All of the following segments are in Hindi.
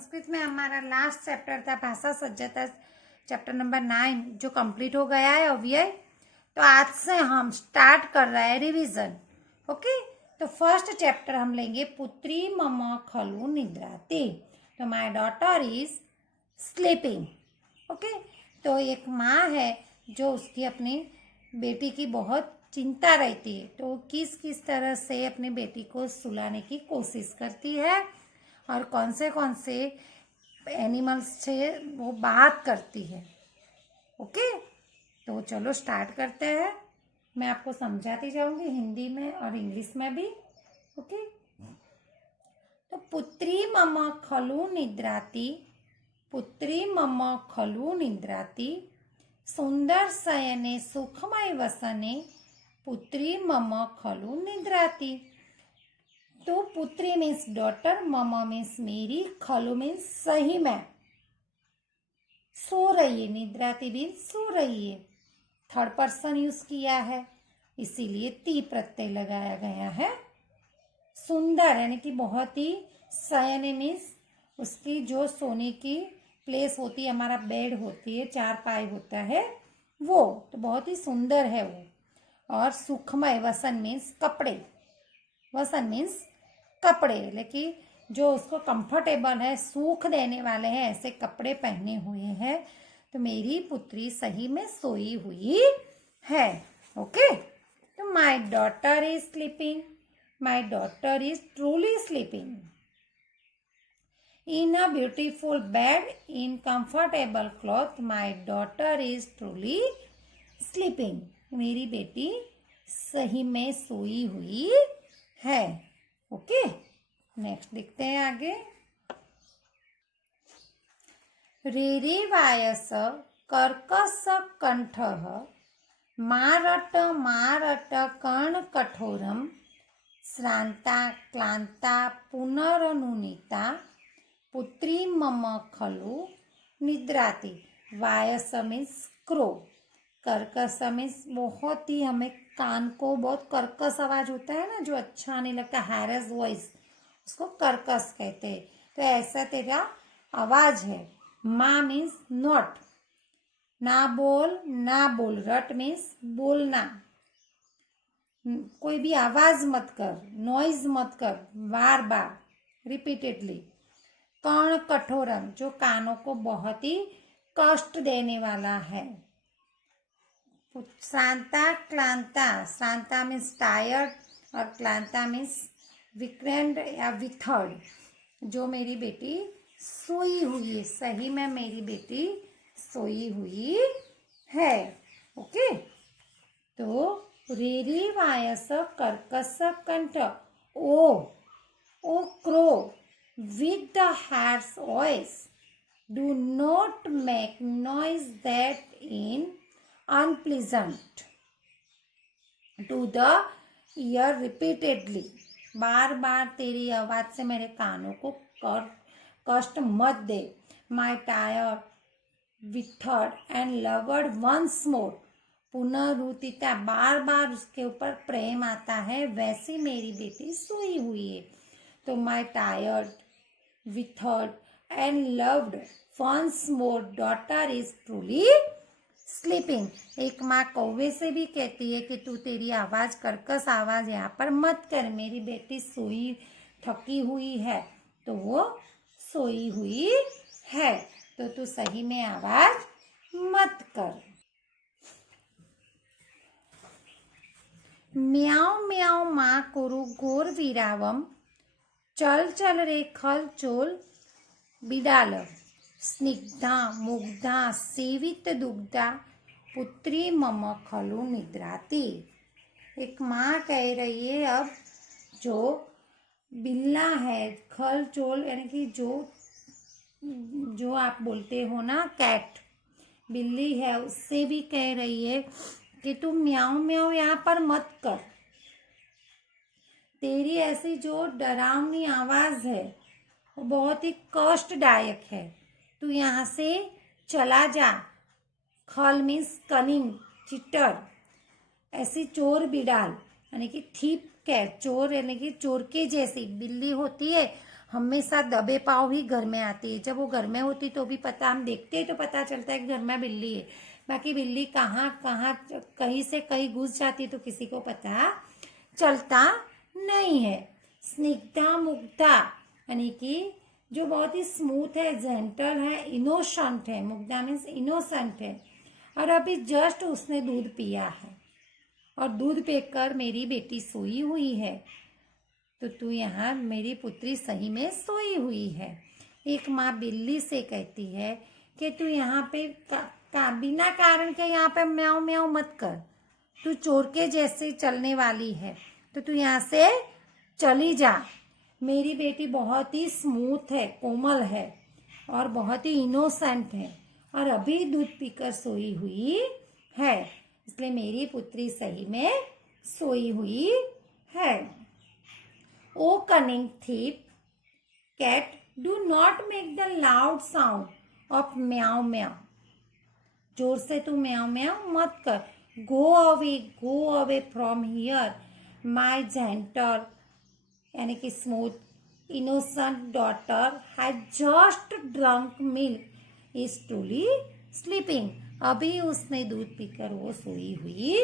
संस्कृत में हमारा लास्ट चैप्टर था भाषा सज्जता, चैप्टर नंबर 9 जो कंप्लीट हो गया है अव्यय। तो आज से हम स्टार्ट कर रहे हैं रिवीजन। ओके, तो फर्स्ट चैप्टर हम लेंगे पुत्री मम खलु निद्राति। तो my daughter is sleeping. Okay, तो एक माँ है जो उसकी अपनी बेटी की बहुत चिंता रहती है, तो किस किस तरह से अपनी बेटी को सुलाने की कोशिश करती है और कौन से एनिमल्स से वो बात करती है। ओके, तो चलो स्टार्ट करते हैं। मैं आपको समझाती जाऊंगी हिंदी में और इंग्लिश में भी। ओके, तो पुत्री मम खलु निद्राति, पुत्री मम खलु निद्राति, सुंदर शयने सुखमय वसने, पुत्री मम खलु निद्राति। तो पुत्री मीन्स डॉटर, मम मीन्स मेरी, खलु मीन्स सही में, सो रही है, निद्राति भी सो रही है। थर्ड पर्सन यूज किया है इसीलिए ती प्रत्यय लगाया गया है। सुंदर यानी कि बहुत ही, शयन मीन्स उसकी जो सोने की प्लेस होती है, हमारा बेड होती है, चारपाई होता है वो, तो बहुत ही सुंदर है वो। और सुखमय, वसन मीन्स कपड़े, वसन मीन्स कपड़े, लेकिन जो उसको कंफर्टेबल है, सुख देने वाले हैं, ऐसे कपड़े पहने हुए हैं। तो मेरी पुत्री सही में सोई हुई है। ओके, तो my daughter is sleeping, my daughter is truly sleeping in a beautiful bed in comfortable cloth, my daughter is truly sleeping। मेरी बेटी सही में सोई हुई है। ओके, नेक्स्ट देखते हैं आगे। रेरे वायस कर्कश कंठः, मारट मारट कर्ण कठोरम, श्रांता क्लांता पुनरनुनीता, पुत्री मम खलु निद्राति। वायस मीन्स क्रो, कर्कश मीन्स बहुत ही, हमें कान को बहुत कर्कश आवाज होता है ना, जो अच्छा नहीं लगता, हैरस वॉइस, उसको कर्कश कहते हैं। तो ऐसा तेरा आवाज है। माँ मीन्स नॉट, ना बोल, रट मीन्स बोलना, कोई भी आवाज मत कर, नॉइज मत कर, बार बार रिपीटेडली। कर्ण कठोरम, जो कानों को बहुत ही कष्ट देने वाला है। श्रांता क्लांता, श्रांता मीन्स टायर्ड और क्लांता मीन्स विक्रेंड या विथर्ड, जो मेरी बेटी सोई हुई है, सही में मेरी बेटी सोई हुई है। ओके, तो रेरी वायस कर्कश कंठ, ओ crow with the hair's voice, do not make noise that is unpleasant to the ear repeatedly। बार बार तेरी आवाज से मेरे कानों को कष्ट मत दे। My tired, withered and loved once more, पुनरुत्थिता, बार बार उसके ऊपर प्रेम आता है, वैसी मेरी बेटी सोई हुई है। तो my tired, withered and loved once more daughter is truly sleeping। एक माँ कौवे से भी कहती है कि तू तेरी आवाज, कर्कश आवाज यहाँ पर मत कर, मेरी बेटी सोई, थकी हुई है, तो वो सोई हुई है, तो तू सही में आवाज मत कर। म्याऊ म्याऊ माँ कुरु घोर विरावम, चल चल रे खल चोल बिडाल, स्निग्धा मुग्धा सेवित दुग्धा, पुत्री मम खलु निद्राति। एक माँ कह रही है, अब जो बिल्ला है, खल चोल यानी कि जो आप बोलते हो ना कैट, बिल्ली है, उससे भी कह रही है कि तुम म्याऊ म्याऊ यहाँ पर मत कर, तेरी ऐसी जो डरावनी आवाज है वो बहुत ही कष्टदायक है, तू यहाँ से चला जा। खल मीन्स कनिंग, चिटर, ऐसी चोर बिडाल यानी कि थीप कैट, चोर यानी कि चोर के जैसी बिल्ली होती है, हमेशा दबे पाँव ही घर में आती है। जब वो घर में होती तो भी पता, हम देखते ही तो पता चलता है कि घर में बिल्ली है। बाकी बिल्ली कहाँ कहाँ कहीं से कहीं घुस जाती तो किसी को पता चलता नहीं है। स्निग्धा मुग्धा यानी कि जो बहुत ही स्मूथ है, जेंटल है, इनोसेंट है। मुग्धा मीन्स इनोसेंट है। और अभी जस्ट उसने दूध पिया है और दूध पीकर मेरी बेटी सोई हुई है। तो तू यहाँ मेरी पुत्री सही में सोई हुई है। एक माँ बिल्ली से कहती है कि तू यहाँ पे बिना कारण के यहाँ पे म्याऊं म्याऊं मत कर। तू चोर के जैसे चलने वाली है, तो तू यहाँ से चली जा। मेरी बेटी बहुत ही स्मूथ है, कोमल है और बहुत ही इनोसेंट है और अभी दूध पीकर सोई हुई है, इसलिए मेरी पुत्री सही में सोई हुई है। ओ cunning thief cat, do not make the loud sound of meow meow. जोर से तू म्याऊ म्याऊ मत कर। go away from here, my gentle यानी कि smooth innocent daughter has just drunk milk, is truly sleeping. अभी उसने दूध पीकर वो सोई हुई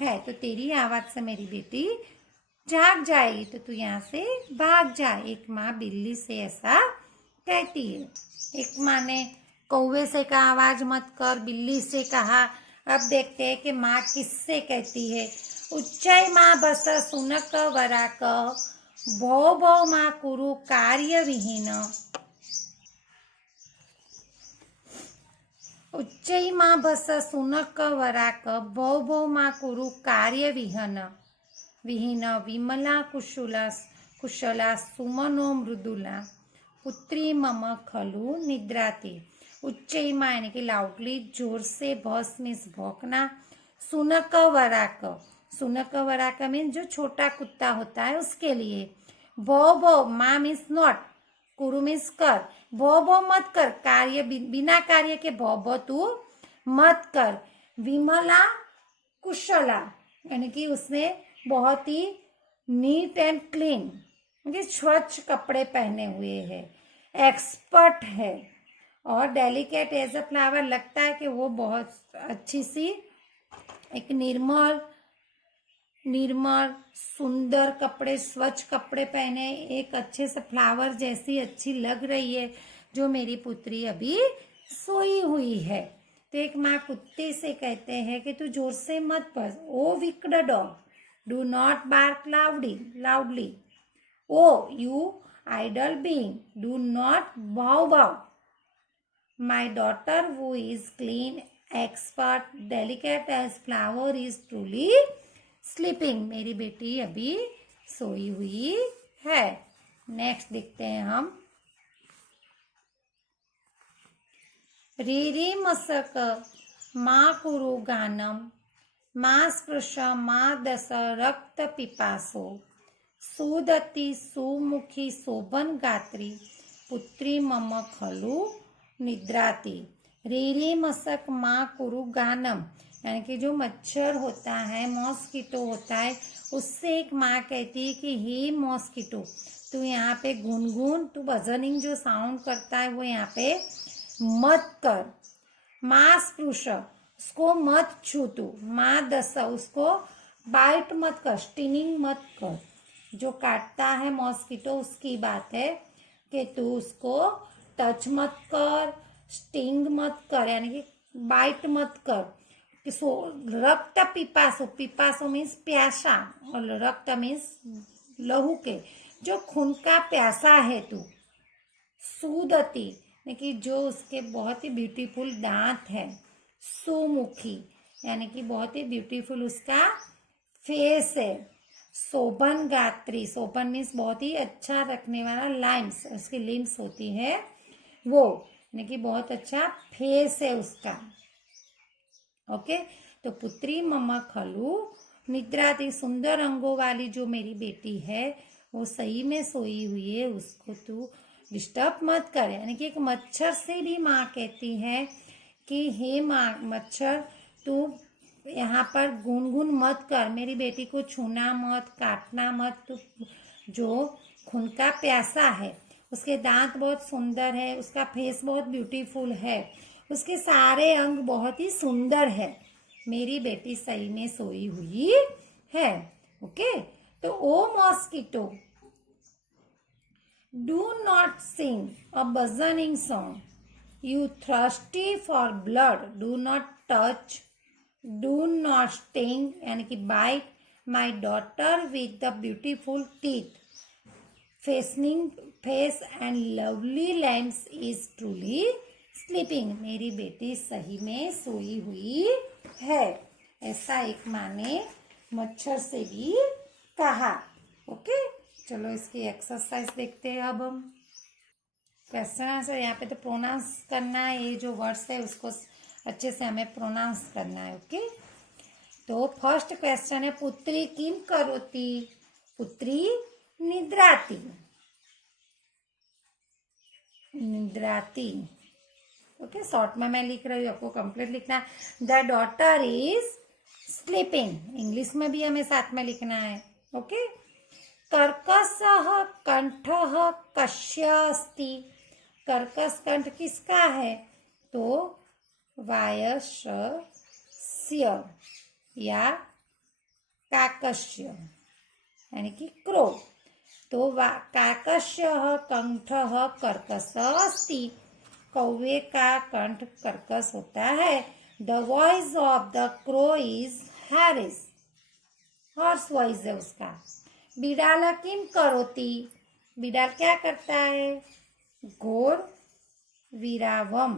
है, तो तेरी आवाज से मेरी बेटी जाग जाएगी, तो तू यहाँ से भाग जा। एक माँ बिल्ली से ऐसा कहती है। एक माँ ने कौवे से कहा आवाज मत कर, बिल्ली से कहा। अब देखते हैं कि माँ किससे कहती है। उच्चै माँ बस सुनक वराक, भौ भौ माँ कुरु कार्य विहीन। उच्चै माँ बस सुनक वराक, भौ भौ माँ कुरु कार्य विहीन। विमला कुशला सुमनो मृदुला, पुत्री मम खलु निद्राती। उच्चई माँ यानी कि लाउडली, जोर से, भस मीन्स भौंकना, सुनक वराक मीन्स जो छोटा कुत्ता होता है उसके लिए। भौ भौ माँ मीन्स नॉट, कुरु मीन्स कर। भौ भौ मत कर, कार्य बिना कार्य के भौ भौ तू मत कर। विमला कुशला यानी कि उसने बहुत ही नीट एंड क्लीन, स्वच्छ कपड़े पहने हुए है, एक्सपर्ट है और डेलिकेट एज अ फ्लावर, लगता है कि वो बहुत अच्छी सी एक निर्मल सुंदर कपड़े, स्वच्छ कपड़े पहने, एक अच्छे से फ्लावर जैसी अच्छी लग रही है जो मेरी पुत्री अभी सोई हुई है। तो एक माँ कुत्ते से कहते हैं कि तू जोर से मत पढ़। O wicked dog, do not bark loudly. Oh, you idle being, do not bow. My daughter, who is clean, expert, delicate as flower, is truly sleeping. मेरी बेटी अभी सोई हुई है। नेक्स्ट देखते हैं हम। रीरी मसक माँ कुरु गानम, माँ स्पृश माँ दस रक्त पिपासो, सुदती सुमुखी शोभन गात्री, पुत्री मम खलु निद्राती। रीरी मसक माँ कुरु गानम यानी कि जो मच्छर होता है, मॉस्किटो होता है, उससे एक माँ कहती है कि हे मॉस्किटो, तू यहाँ पे गुनगुन, तू बजनिंग जो साउंड करता है वो यहाँ पे मत कर। माँ स्पृश उसको मत छू, तू माँ दसा उसको बाइट मत कर, स्टिंगिंग मत कर। जो काटता है मॉस्किटो उसकी बात है कि तू उसको टच मत कर, स्टिंग मत कर यानी कि बाइट मत कर। रक्त पिपासो मीन्स प्यासा और रक्त मीन्स लहू के, जो खून का प्यासा है तू। सुदती कि जो उसके बहुत ही ब्यूटीफुल दांत है। सुमुखी यानी कि बहुत ही ब्यूटीफुल उसका फेस है। शोभन गात्री, शोभन मीन्स बहुत ही अच्छा रखने वाला, लाइम्स उसकी लिम्स होती है वो, यानी कि बहुत अच्छा फेस है उसका। ओके, तो पुत्री मम खलु निद्राती, सुंदर अंगों वाली जो मेरी बेटी है वो सही में सोई हुई है, उसको तू डिस्टर्ब मत कर। यानी कि एक मच्छर से भी माँ कहती है कि हे माँ मच्छर, तू यहाँ पर गुनगुन मत कर, मेरी बेटी को छूना मत, काटना मत, तू जो खून का प्यासा है उसके दांत बहुत सुंदर है, उसका फेस बहुत ब्यूटीफुल है, उसके सारे अंग बहुत ही सुंदर है। मेरी बेटी सही में सोई हुई है। ओके, तो O mosquito do not sing a buzzing song, you thirsty for blood, do not touch, do not sting यानी कि bite my daughter with the beautiful teeth, fascinating face and lovely lens is truly sleeping. मेरी बेटी सही में सोई हुई है, ऐसा एक माँ ने मच्छर से भी कहा। ओके, चलो इसकी एक्सरसाइज देखते हैं अब हम। क्वेश्चन आंसर यहाँ पे तो प्रोनाउंस करना है, ये जो वर्ड्स है उसको अच्छे से हमें प्रोनाउंस करना है। ओके, तो फर्स्ट क्वेश्चन है पुत्री किम करोति, पुत्री निद्राती, निद्राती। ओके, शॉर्ट में मैं लिख रही हूँ, आपको कंप्लीट लिखना है। The daughter is sleeping, English में भी हमें साथ में लिखना है। ओके, कर्कशः कंठः कस्य अस्ति, कर्कश कंठ किसका है, तो वायस्य या काकस्य यानी कि क्रो। तो काकस्य कंठः कर्कशः अस्ति, कौवे का कंठ कर्कश होता है। The voice of the crow is Harris, horse voice है उसका। बिडाल किम करोति, बिडाल क्या करता है, घोर विरावम,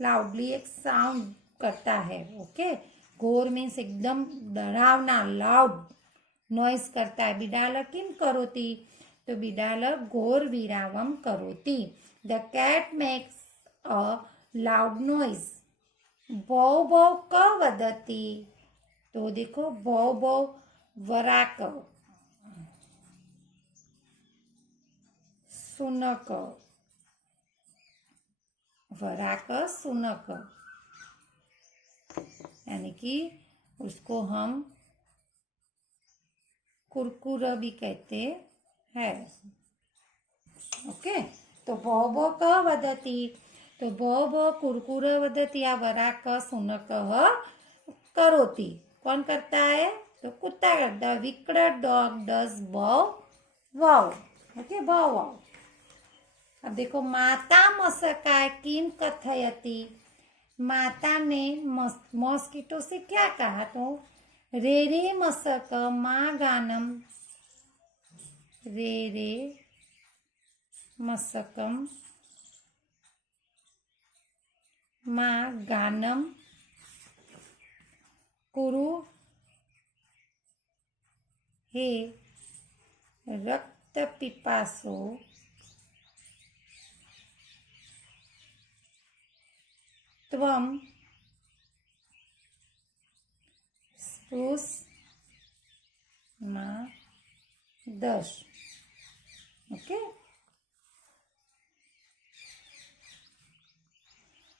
लाउडली एक साउंड करता है। ओके, घोर मीन्स एकदम डरावना, लाउड नॉइस करता है। बिडाल किम करोति, तो बिडाल घोर विरावम करोति। The cat makes a loud noise, भौ भौ क वदति, तो देखो भौ भौ वराक, सुनक, वराक सुनक, यानी कि उसको हम कुरकुरा भी कहते हैं। ओके, तो भौ भौ क वदति, तो भौ भौ कुरकुरा वदति या वराक सुनक करोति, कौन करता है, तो कुत्ता करता है। विकट डॉग डज भौ वाव। ओके, भौ वाव। अब देखो माता मशकाय किम कथयति, माता ने मॉस्किटो से क्या कहा, तो रे रे मशक माँ गानम, रे रे मशकम माँ गानम कुरु हे रक्त पिपासो त्वम स्पृश माँ दश। ओके,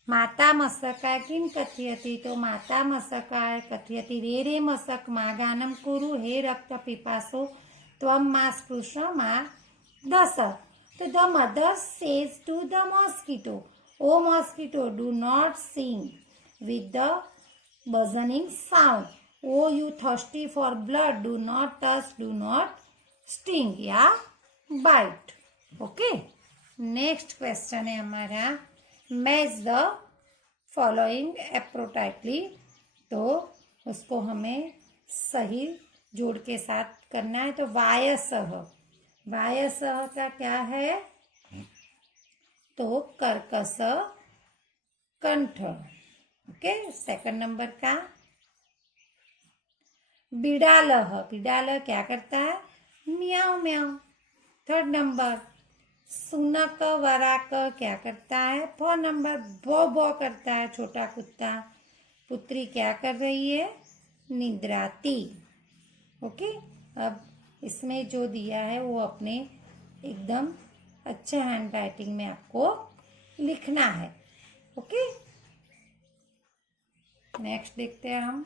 माता मशकाय किम कथयति, तो माता मशकाय कथयति रे रे मशक माँ गानम कुरु हे रक्त पिपासो त्वम माँ स्पृश माँ दश। तो the mother says to the mosquito, oh mosquito do not sing with the buzzing sound, oh you thirsty for blood, do not touch, do not sting या bite। ओके, नेक्स्ट क्वेश्चन है हमारा मैच द फॉलोइंग एप्रोटाइटली, तो उसको हमें सही जोड़ के साथ करना है। तो वायसः, वायसः का क्या है, तो कर्कश कंठ। ओके, सेकंड नंबर का बिडालह, बिडालह क्या करता है, म्याऊ म्याऊ। थर्ड नंबर सुनक वराक क्या करता है, फोर नंबर बो बो करता है, छोटा कुत्ता। पुत्री क्या कर रही है, निद्राती। ओके, अब इसमें जो दिया है वो अपने एकदम अच्छे हैंड राइटिंग में आपको लिखना है। ओके, नेक्स्ट देखते हैं हम।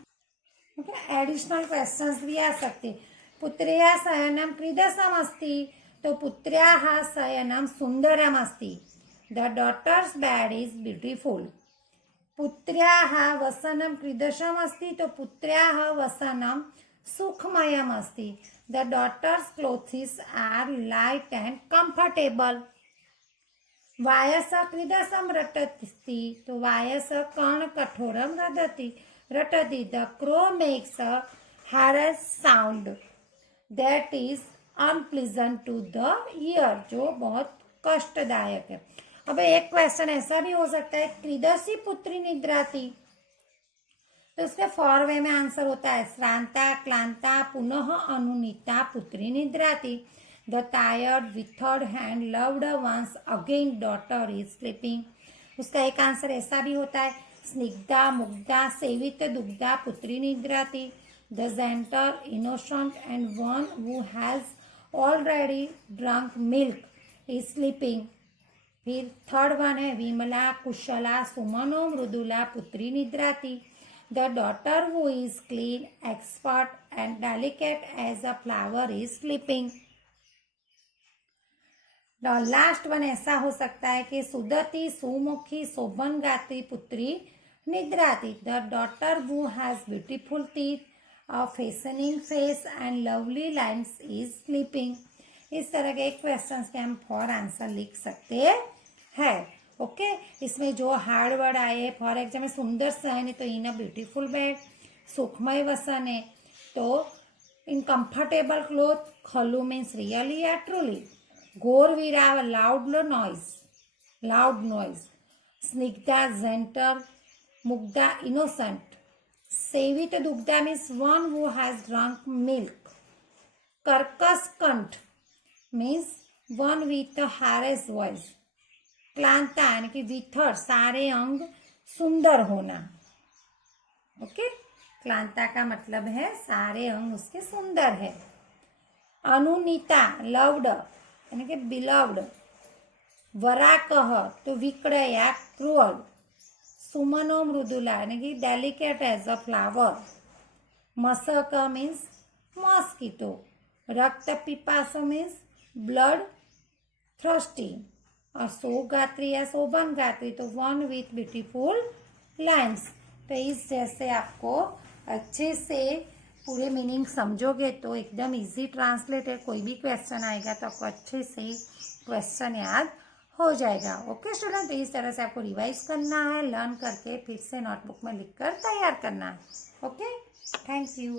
ओके, एडिशनल क्वेश्चंस भी आ सकते। पुत्र्या शयनम कीदृशम् अस्ति, तो पुत्र्याः शयनं सुन्दरम् अस्ति। The daughter's bed is beautiful. पुत्र्याः वसनं कीदृशम् अस्ति, तो पुत्र्याः वसनं सुखमयम् अस्ति। The daughter's clothes are light and comfortable. वायसः कीदृशं रटति, तो वायसः कर्णकठोरं रटति। The crow makes a harsh sound that is unpleasant to the ear, जो बहुत कष्टदायक है। अब एक क्वेश्चन ऐसा भी हो सकता है, कीदृशी पुत्री निद्राति, तो उसके फॉर वे में आंसर होता है श्रांता क्लांता पुनः अनुनीता पुत्री निद्राति। The tired withered hand loved once again daughter is sleeping. उसका एक आंसर ऐसा भी होता है स्निग्धा मुग्धा सेवित दुग्धा पुत्री निद्राति। The gentle innocent and one who has already drunk milk is sleeping. फिर थर्ड वन है विमला कुशला सुमनो मृदुला पुत्री निद्राति। The daughter who is clean expert and delicate as a flower is sleeping. Last one ऐसा हो सकता है कि सुदति सुमुखी शोभन गाती पुत्री निद्राति। The daughter who has beautiful teeth a fascinating face and lovely lines is sleeping. इस तरह के क्वेश्चंस के हम फॉर आंसर लिख सकते हैं। ओके, इसमें जो हार्ड वर्ड आए, फॉर एग्जाम्पल सुंदर सहन है तो इन अ ब्यूटीफुल बेड, सुखमय वसन है तो इन कंफर्टेबल क्लोथ, खलू मीन्स रियली या ट्रूली, घोरवीरा लाउड नॉइज, स्निग्धा जेंटल, मुग्धा इनोसेंट, सेवित दुग्धा means one who has drunk milk, कर्कश कंठ means one with hoarse voice, क्लांता यानी कि विथर सारे अंग सुंदर होना। ओके, क्लांता का मतलब है सारे अंग उसके सुंदर है। अनुनीता लव्ड यानी कि बिलव्ड। वराकह तो विकट या क्रूअल। सुमनो मृदुला यानी कि डेलिकेट एज अ फ्लावर। मशक मीन्स मॉस्किटो। रक्त पिपास मीन्स ब्लड थ्रस्टी। और सौगात्री या शोभन गात्री तो वन विथ ब्यूटीफुल लाइन्स। तो इस जैसे आपको अच्छे से पूरे मीनिंग समझोगे तो एकदम इजी ट्रांसलेट है। कोई भी क्वेश्चन आएगा तो आपको अच्छे से क्वेश्चन याद हो जाएगा। ओके स्टूडेंट, तो इस तरह से आपको रिवाइज करना है, लर्न करके फिर से नोटबुक में लिखकर तैयार करना है। Okay, thank you.